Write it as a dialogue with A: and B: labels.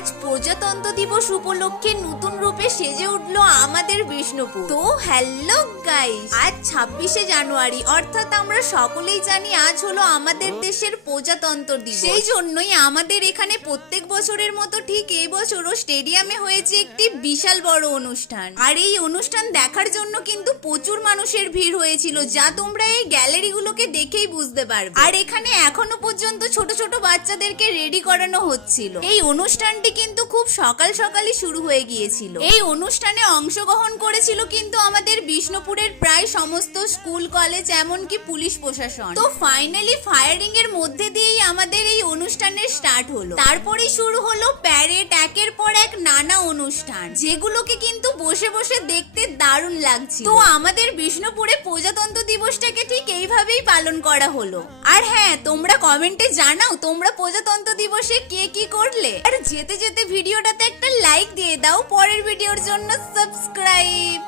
A: আজ প্রজাতন্ত্র দিবস উপলক্ষে নতুন রূপে সেজে উঠল আমাদের বিষ্ণুপুর। তো হ্যালো গাইস আজ ছাব্বিশে জানুয়ারি, অর্থাৎ আমরা সকলেই জানি আজ হলো আমাদের দেশের প্রজাতন্ত্র দিবস। সেই জন্যই আমাদের এখানে প্রত্যেক বছরের মতো ঠিক এই বছরও স্টেডিয়ামে হয়েছে একটি বিশাল বড় অনুষ্ঠান। আর এই অনুষ্ঠান দেখার জন্য কিন্তু প্রচুর মানুষের ভিড় হয়েছিল, যা তোমরা এই গ্যালারিগুলোকে দেখেই বুঝতে পারবে। আর এখানে এখনও পর্যন্ত ছোট ছোট বাচ্চাদেরকে রেডি করানো হচ্ছিল। এই অনুষ্ঠানটি কিন্তু খুব সকাল সকালই শুরু হয়ে গিয়েছিল। এই অনুষ্ঠানে অংশগ্রহণ করেছিল কিন্তু আমাদের বিষ্ণুপুরের প্রায় সমস্ত স্কুল, কলেজ, এমনকি পুলিশ প্রশাসন। তো ফাইনালি ফায়ারিং এর মধ্যে দিয়েই আমাদের এই অনুষ্ঠানের স্টার্ট হলো। তারপরেই শুরু হলো প্যারেড একের পর এক নানা অনুষ্ঠান, যেগুলোকে কিন্তু বসে বসে দেখতে দারুণ লাগছে তো আমাদের বিষ্ণুপুরে প্রজাতন্ত্র দিবসটাকে ঠিক এইভাবেই পালন করা হলো। আর হ্যাঁ তোমরা কমেন্টে জানাও, তোমরা প্রজাতন্ত্র দিবসে কে কি করলে? আর যেতে যেতে ভিডিওটাতে একটা লাইক দিয়ে দাও, পরের ভিডিওর জন্য সাবস্ক্রাইব